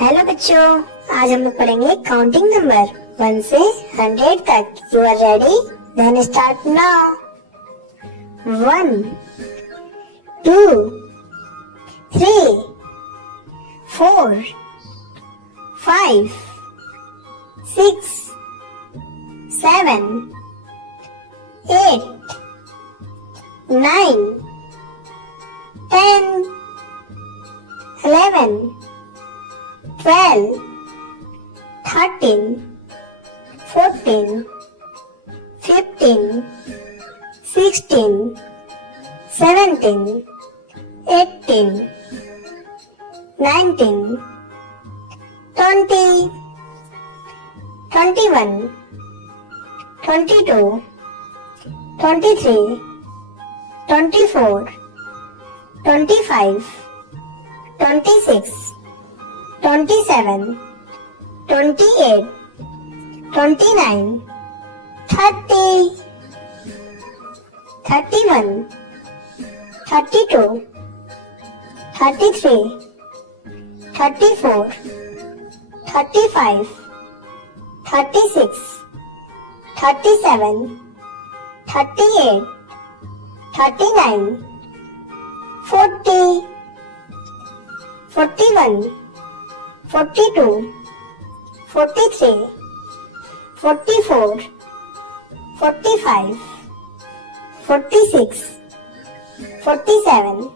Hello बच्चों, आज हम लोग पढ़ेंगे काउंटिंग नंबर 1 से 100 तक। You are ready? Then start now. 1 2 3 4 5 6 7 8 9 10 11 12 13 14 15 16 17 18 19 20 21 22 23 24 25 26 27 28 29 30 31 32 33 34 35 36 37 38 39 40 41 42 43 44 45 46 47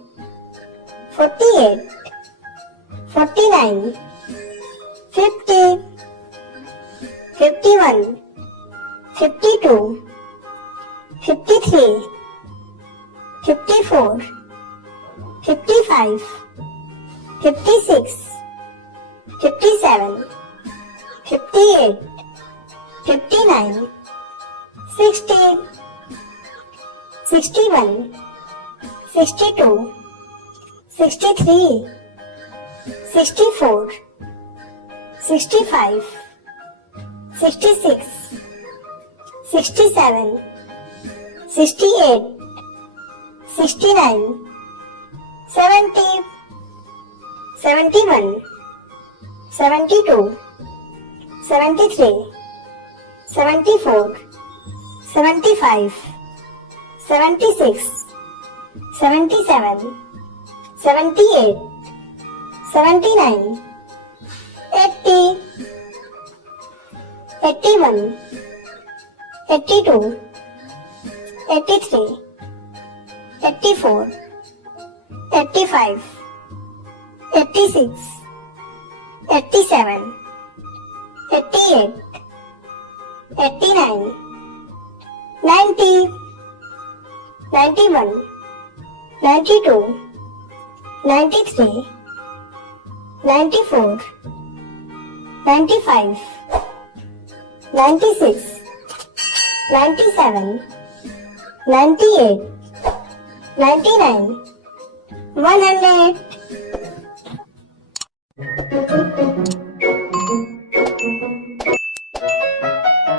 48 49 50 51 52 53 54 55 56 57 58 59 60 61 62 63 64 65 66 67 68 69 70 71 72 73 74 75 76 77 78 79 80 81 82 83 84 85 86 87 88 89 90 91 92 93 94 95 96 97 98 99 100